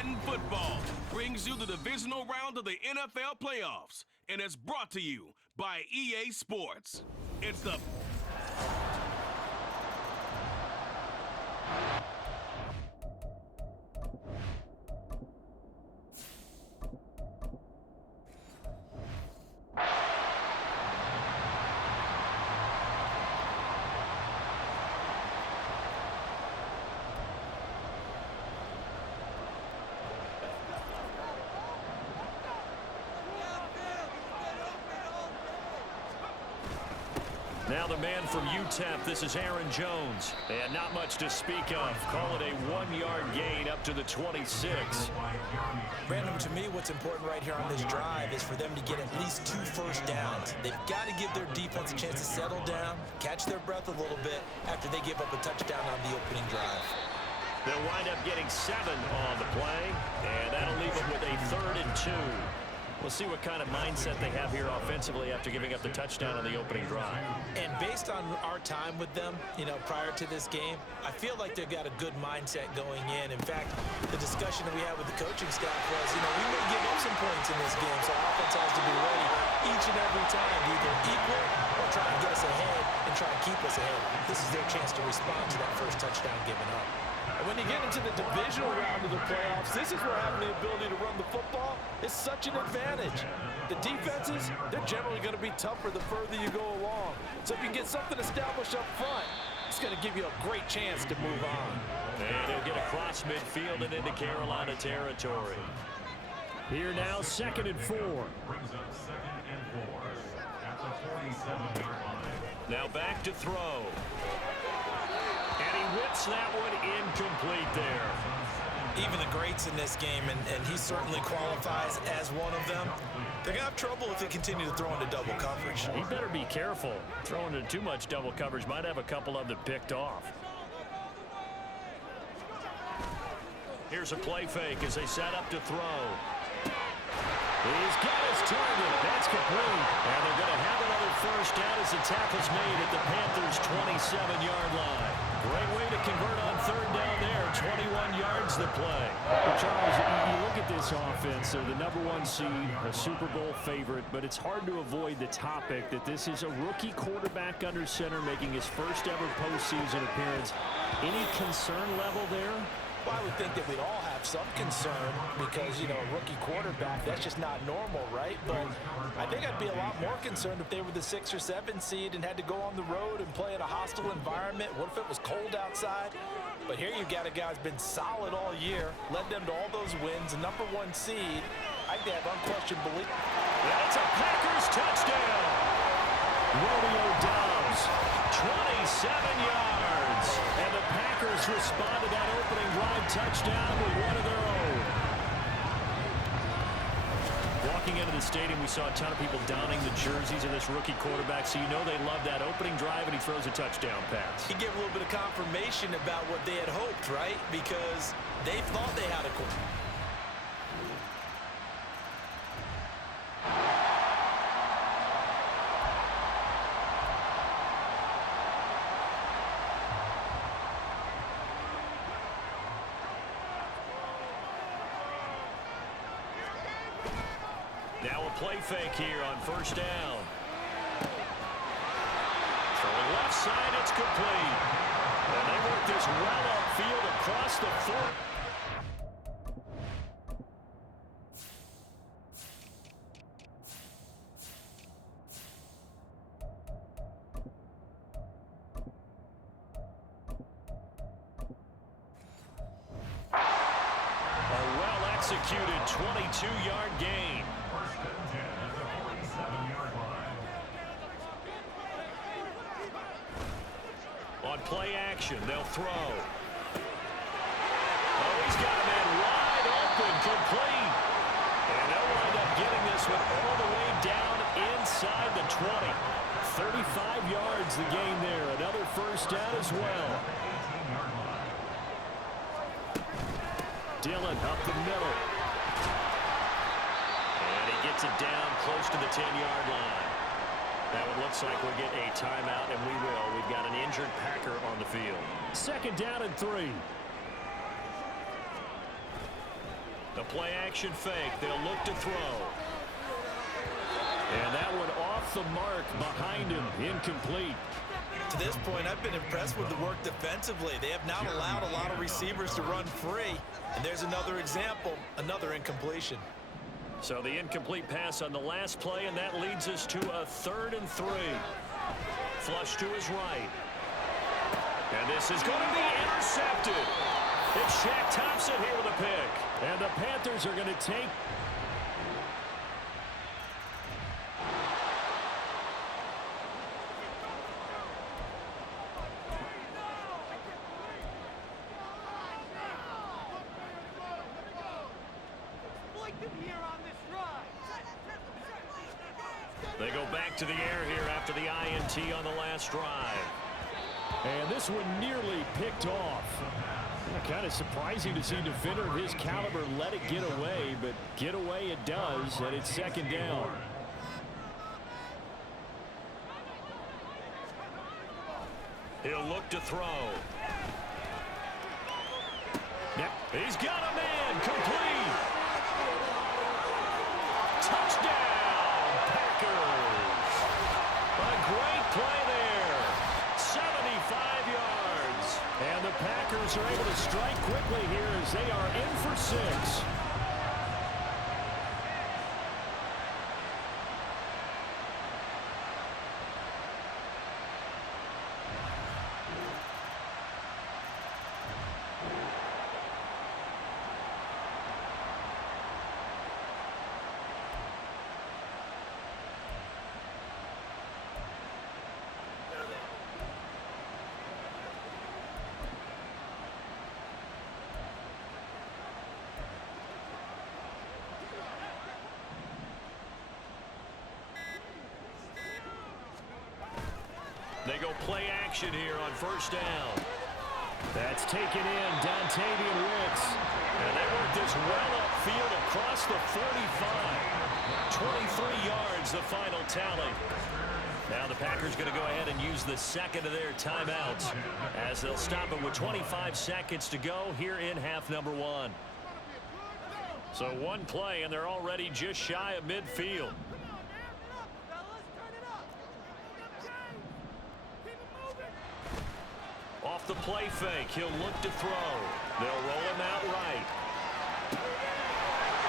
Madden Football brings you the divisional round of the NFL playoffs, and it's brought to you by EA Sports. It's the Now the man from UTEP, this is Aaron Jones. And not much to speak of. Call it a 1-yard gain up to the 26. Brandon, to me, what's important right here on this drive is for them to get at least 2 first downs. They've got to give their defense a chance to settle down, catch their breath a little bit after they give up a touchdown on the opening drive. They'll wind up getting 7 on the play, and that'll leave them with a 3rd and 2. We'll see what kind of mindset they have here offensively after giving up the touchdown on the opening drive. And based on our time with them, prior to this game, I feel like they've got a good mindset going in. In fact, the discussion that we had with the coaching staff was, we may give up some points in this game, so our offense has to be ready each and every time to either equal or try and get us ahead and try and keep us ahead. This is their chance to respond to that first touchdown given up. And when you get into the divisional round of the playoffs, this is where having the ability to run the football is such an advantage. The defenses, they're generally going to be tougher the further you go along. So if you can get something established up front, it's going to give you a great chance to move on. And he'll get across midfield and into Carolina territory. Here now, 2nd and 4. Now back to throw. And he whips that one incomplete there. Even the greats in this game, and he certainly qualifies as one of them, they're going to have trouble if they continue to throw into double coverage. He better be careful. Throwing into too much double coverage might have a couple of them picked off. Here's a play fake as they set up to throw. He's got his target. That's complete. And they're going to have another first down as the tackle's made at the Panthers' 27-yard line. Great way to convert on 3rd down there. 21 yards the play. Well, Charles, you look at this offense, they're the #1 seed, a Super Bowl favorite, but it's hard to avoid the topic that this is a rookie quarterback under center making his first ever postseason appearance. Any concern level there? Well, I would think that we'd all have some concern because, a rookie quarterback, that's just not normal, right? But I think I'd be a lot more concerned if they were the 6 or 7 seed and had to go on the road and play in a hostile environment. What if it was cold outside? But here you got a guy who's been solid all year, led them to all those wins, a #1 seed. I think they have unquestioned belief. That's a Packers touchdown. Romeo Doubs, 27 yards. And the Packers respond to that opening drive touchdown with one of their own. Walking into the stadium, we saw a ton of people donning the jerseys of this rookie quarterback, so they love that opening drive, and he throws a touchdown pass. He gave a little bit of confirmation about what they had hoped, right? Because they thought they had a quarterback. Now a play fake here on 1st down. Throwing left side, it's complete. And they work this well upfield across the 4. A well-executed 22-yard gain. On play action, they'll throw. Oh, he's got a man wide open, complete. And they'll wind up getting this one all the way down inside the 20. 35 yards the gain there. Another first down as well. Dillon up the middle. And he gets it down close to the 10-yard line. Now it looks like we'll get a timeout, and we will. We've got an injured Packer on the field. 2nd down and 3. The play action fake. They'll look to throw. And that one off the mark behind him. Incomplete. To this point, I've been impressed with the work defensively. They have not allowed a lot of receivers to run free. And there's another example, another incompletion. So the incomplete pass on the last play, and that leads us to a 3rd and 3. Flush to his right. And this is going to be intercepted. It's Shaq Thompson here with a pick. And the Panthers are going to take... They go back to the air here after the INT on the last drive. And this one nearly picked off. Kind of surprising to see a defender of his caliber let it get away, but get away it does, and it's 2nd down. He'll look to throw. Yep. He's got a man. Complete. Touchdown, Packers. A great play there. 75 yards. And the Packers are able to strike quickly here as they are in for 6. They go play action here on 1st down. That's taken in, Dontavian Wicks. And they work this well upfield across the 45. 23 yards, the final tally. Now the Packers going to go ahead and use the 2nd of their timeouts as they'll stop it with 25 seconds to go here in half number 1. So one play, and they're already just shy of midfield. Off the play fake, he'll look to throw. They'll roll him out right.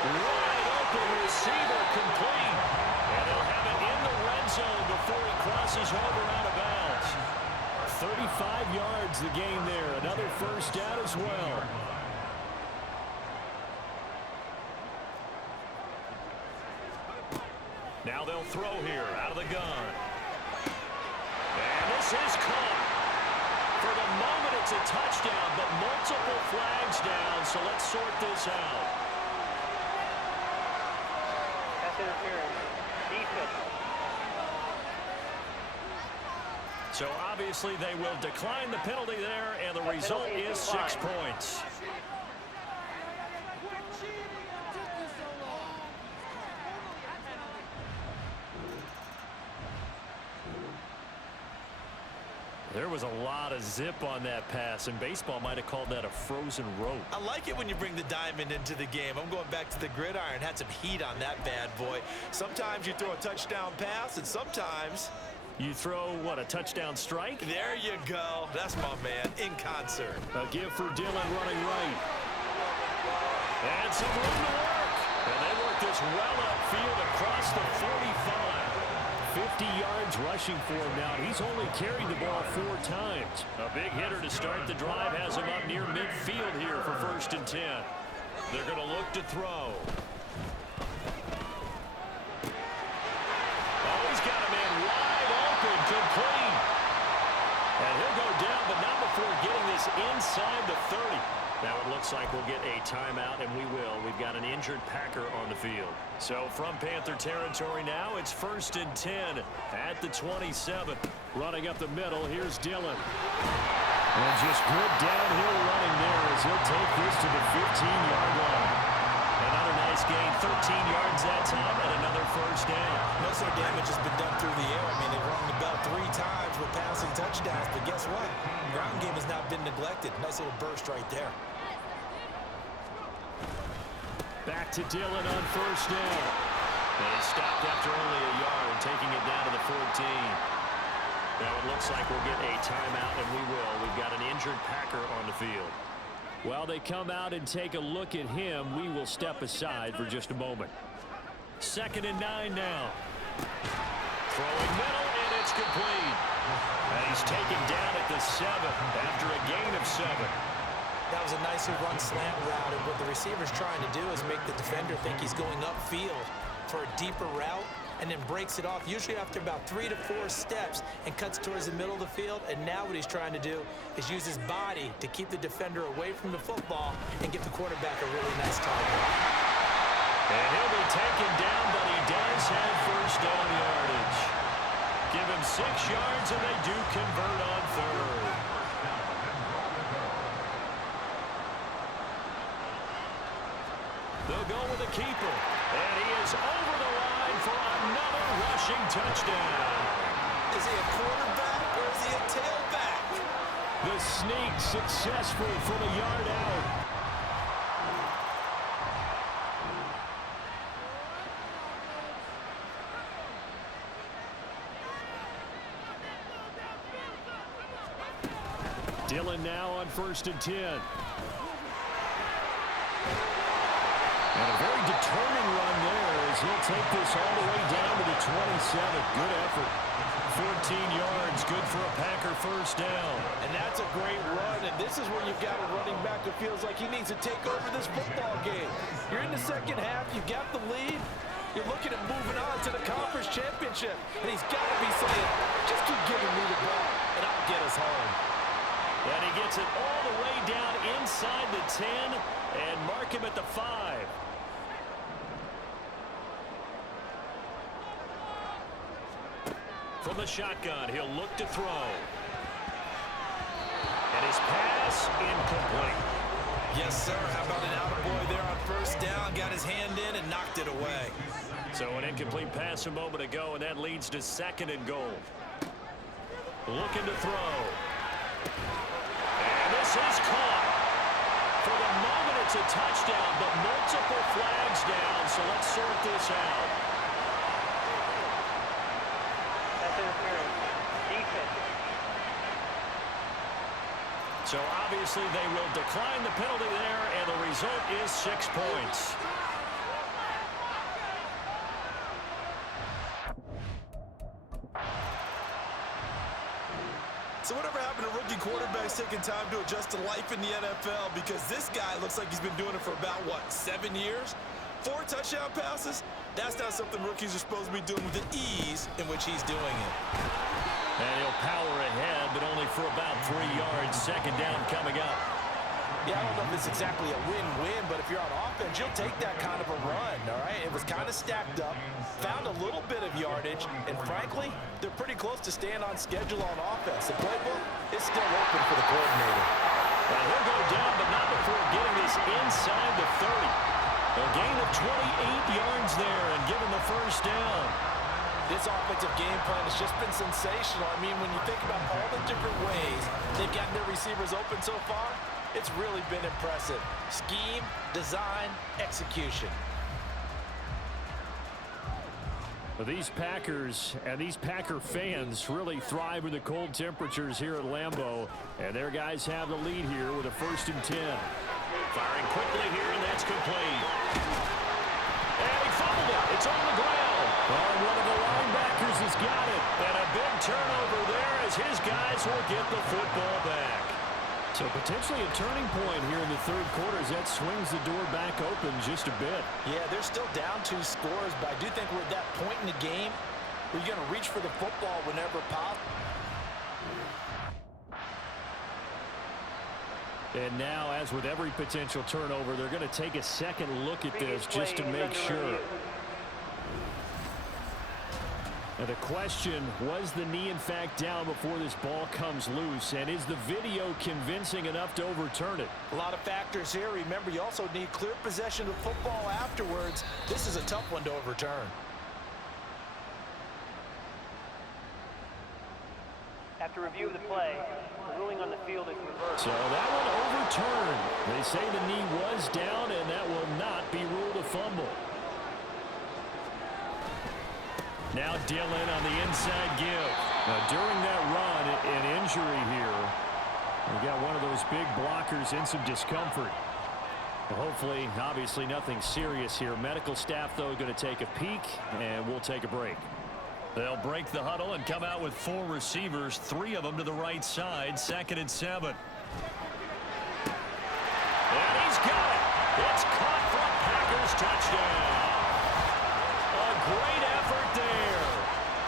Wide open receiver, complete. And they'll have it in the red zone before he crosses over out of bounds. 35 yards the gain there. Another 1st down as well. Now they'll throw here out of the gun. And this is caught. For the moment, it's a touchdown, but multiple flags down, so let's sort this out. Pass interference. Defense. So obviously they will decline the penalty there, and the result is 6 points. There was a lot of zip on that pass, and baseball might have called that a frozen rope. I like it when you bring the diamond into the game. I'm going back to the gridiron. Had some heat on that bad boy. Sometimes you throw a touchdown pass, and sometimes you throw, what, a touchdown strike? There you go. That's my man, in concert. A give for Dillon running right. And some room to work. And they work this well upfield across the 45. 50 yards rushing for him now. He's only carried the ball 4 times. A big hitter to start the drive has him up near midfield here for 1st and 10. They're going to look to throw. Oh, he's got a man wide open, complete. And he'll go down, but not before getting this inside the 30. Now it looks like we'll get a timeout, and we will. We've got an injured Packer on the field. So from Panther territory now, it's 1st and 10 at the 27. Running up the middle, here's Dillon. And just good downhill running there as he'll take this to the 15-yard line. Another nice gain, 13 yards that time, and another 1st down. Most of the damage has been done through the air. I mean, they've rung the bell 3 times with passing touchdowns, but guess what? Ground game has not been neglected. Nice little burst right there. Back to Dillon on first down. They stopped after only a yard, taking it down to the 14. Now it looks like we'll get a timeout, and we will. We've got an injured Packer on the field. Well, they come out and take a look at him. We will step aside for just a moment. 2nd and 9 now. Throwing middle, and it's complete. And he's taken down at the 7 after a gain of 7. That was a nicely run slant route, and what the receiver's trying to do is make the defender think he's going upfield for a deeper route, and then breaks it off, usually after about 3 to 4 steps, and cuts towards the middle of the field. And now what he's trying to do is use his body to keep the defender away from the football and give the quarterback a really nice target. And he'll be taken down, but he does have first down yardage. Give him 6 yards, and they do convert on 3rd. They'll go with a keeper, and he is over the line for another rushing touchdown. Is he a quarterback or is he a tailback? The sneak successful from a yard out. Dillon now on 1st and 10. And a very determined run there as he'll take this all the way down to the 27. Good effort. 14 yards, good for a Packer first down. And that's a great run, and this is where you've got a running back who feels like he needs to take over this football game. You're in the second half, you got the lead, you're looking at moving on to the conference championship, and he's got to be saying, just keep giving me the ball, and I'll get us home. And he gets it all the way down inside the 10 and mark him at the 5. From the shotgun, he'll look to throw. And his pass incomplete. Yes, sir. How about an attaboy there on first down? Got his hand in and knocked it away. So an incomplete pass a moment ago, and that leads to 2nd and goal. Looking to throw. And this is caught. For the moment, it's a touchdown, but multiple flags down, so let's sort this out. That's interference. Defense. So obviously they will decline the penalty there, and the result is 6 points. So whatever happened to rookie quarterbacks taking time to adjust to life in the NFL? Because this guy looks like he's been doing it for about, 7 years? 4 touchdown passes? That's not something rookies are supposed to be doing with the ease in which he's doing it. And he'll power ahead, but only for about 3 yards. 2nd down coming up. Yeah, I don't know if it's exactly a win-win, but if you're on offense, you'll take that kind of a run, all right? It was kind of stacked up, found a little bit of yardage, and frankly, they're pretty close to staying on schedule on offense. The playbook is still open for the coordinator. Well, he'll go down, but not before getting this inside the 30. A gain of 28 yards there and given the first down. This offensive game plan has just been sensational. I mean, when you think about all the different ways they've gotten their receivers open so far, it's really been impressive. Scheme, design, execution. Well, these Packers and these Packer fans really thrive with the cold temperatures here at Lambeau. And their guys have the lead here with a 1st and 10. Firing quickly here, and that's complete. And he fumbled it. It's on the ground. Well, one of the linebackers has got it. And a big turnover there as his guys will get the football back. So potentially a turning point here in the 3rd quarter as that swings the door back open just a bit. Yeah, they're still down 2 scores, but I do think we're at that point in the game where you're going to reach for the football whenever possible. And now, as with every potential turnover, they're going to take a second look at this just to make sure. Now the question, was the knee in fact down before this ball comes loose? And is the video convincing enough to overturn it? A lot of factors here. Remember, you also need clear possession of football afterwards. This is a tough one to overturn. After review of the play, the ruling on the field is reversed. So that one overturned. They say the knee was down, and that will not be ruled a fumble. Now Dillon on the inside give. Now during that run, an injury here. We got one of those big blockers in some discomfort. Hopefully, obviously nothing serious here. Medical staff, though, going to take a peek, and we'll take a break. They'll break the huddle and come out with 4 receivers, 3 of them to the right side, 2nd and 7. And he's got it. It's caught for a Packers touchdown. A great effort there.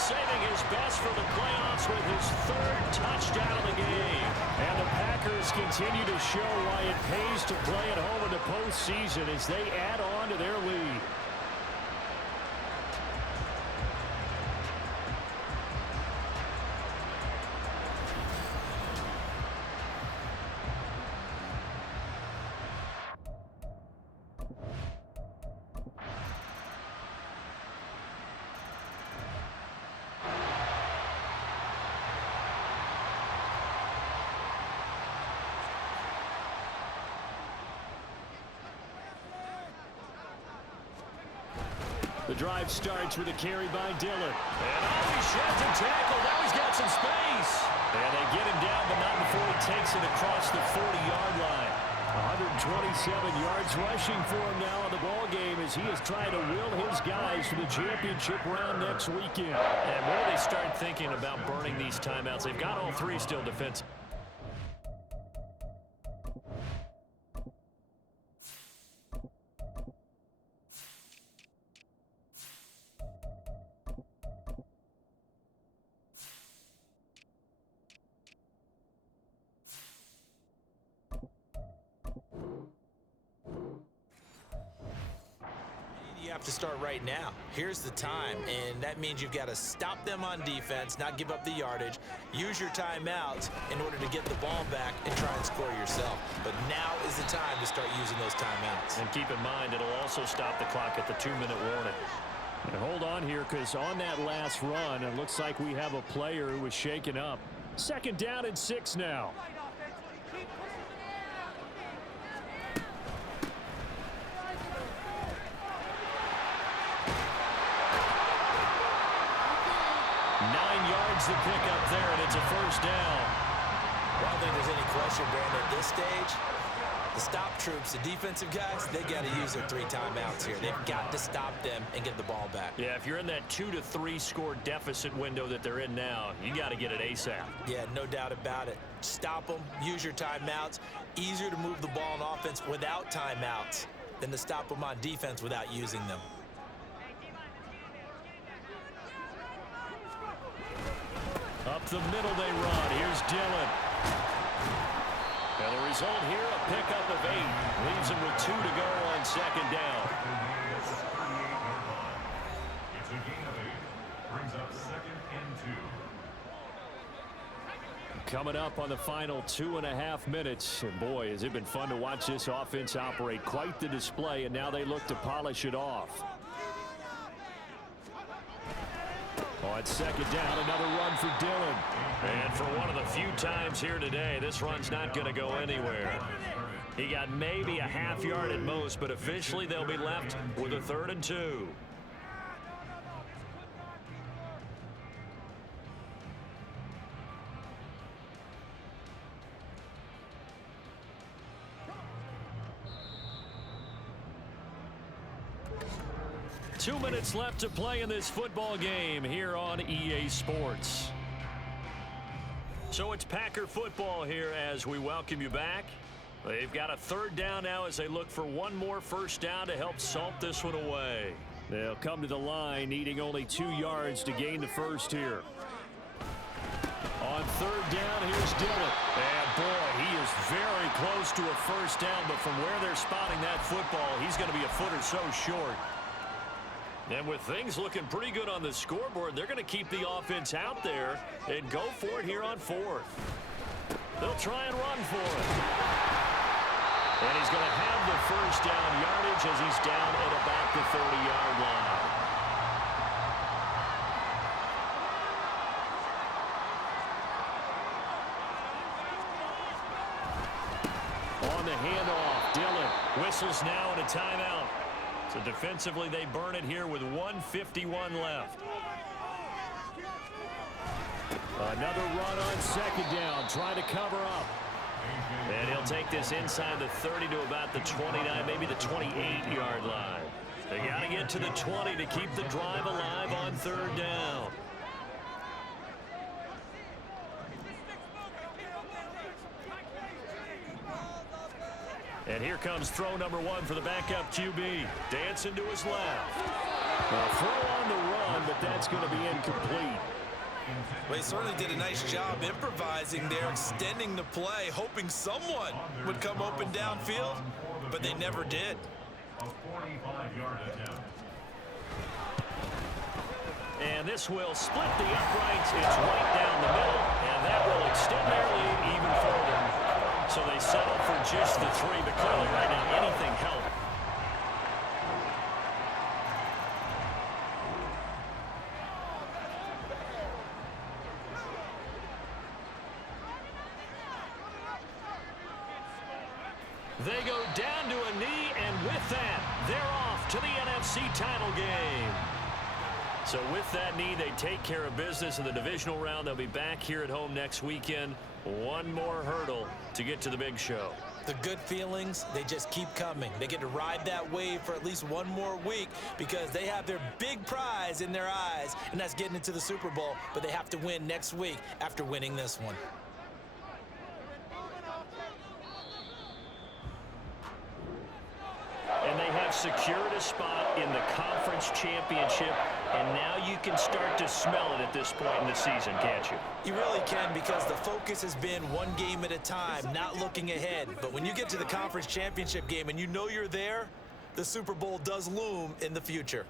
Saving his best for the playoffs with his 3rd touchdown of the game. And the Packers continue to show why it pays to play at home in the postseason as they add on to their lead. The drive starts with a carry by Dillon. And he sheds a tackle. Now he's got some space. And they get him down, but not before he takes it across the 40-yard line. 127 yards rushing for him now in the ball game as he is trying to will his guys to the championship round next weekend. And when do they start thinking about burning these timeouts? They've got all 3 still defensive. You have to start right now. Here's the time, and that means you've got to stop them on defense, not give up the yardage, use your timeouts in order to get the ball back and try and score yourself. But now is the time to start using those timeouts. And keep in mind, it'll also stop the clock at the 2-minute warning. And hold on here, because on that last run, it looks like we have a player who was shaken up. 2nd down and 6 now. The pick up there, and it's a 1st down. Well, I don't think there's any question, Brandon, at this stage, the stop troops, the defensive guys, they got to use their 3 timeouts here. They've got to stop them and get the ball back. Yeah, if you're in that 2 to 3 score deficit window that they're in now, you got to get it ASAP. Yeah, no doubt about it. Stop them, use your timeouts. Easier to move the ball on offense without timeouts than to stop them on defense without using them. Up the middle they run. Here's Dillon. And the result here, a pickup of 8. Leaves him with 2 to go on 2nd down. It's a gain of 8. Brings up 2nd and 2. Coming up on the final 2.5 minutes. And boy, has it been fun to watch this offense operate. Quite the display, and now they look to polish it off. On 2nd down, another run for Dillon. And for one of the few times here today, this run's not going to go anywhere. He got maybe a half yard at most, but officially they'll be left with a 3rd and 2. Two minutes left to play in this football game here on EA Sports. So it's Packer football here as we welcome you back. They've got a 3rd down now as they look for one more 1st down to help salt this one away. They'll come to the line needing only 2 yards to gain the 1st here. On 3rd down, here's Dillon. And boy, he is very close to a 1st down, but from where they're spotting that football, he's going to be a foot or so short. And with things looking pretty good on the scoreboard, they're going to keep the offense out there and go for it here on 4th. They'll try and run for it. And he's going to have the 1st down yardage as he's down at about the 30-yard line. On the handoff, Dillon Whistles now and a timeout. So defensively, they burn it here with 1:51 left. Another run on second down, trying to cover up. And he'll take this inside the 30 to about the 29, maybe the 28-yard line. They got to get to the 20 to keep the drive alive on third down. And here comes throw number 1 for the backup QB. Dancing to his left. Well, throw on the run, but that's going to be incomplete. Well, he certainly did a nice job improvising there, extending the play, hoping someone would come open downfield, but they never did. A 45-yard attempt. And this will split the uprights. It's right down the middle, and that will extend their lead even further. So they settle for just the 3, but clearly right now anything helped. They go down to a knee, and with that, they're off to the NFC title game. So with that knee, they take care of business in the divisional round. They'll be back here at home next weekend. One more hurdle to get to the big show. The good feelings, they just keep coming. They get to ride that wave for at least one more week because they have their big prize in their eyes, and that's getting into the Super Bowl. But they have to win next week after winning this one. And they have secured a spot in the conference championship, and now you can start to smell it at this point in the season, can't you? You really can, because the focus has been one game at a time, not looking ahead. But when you get to the conference championship game and you know you're there, the Super Bowl does loom in the future.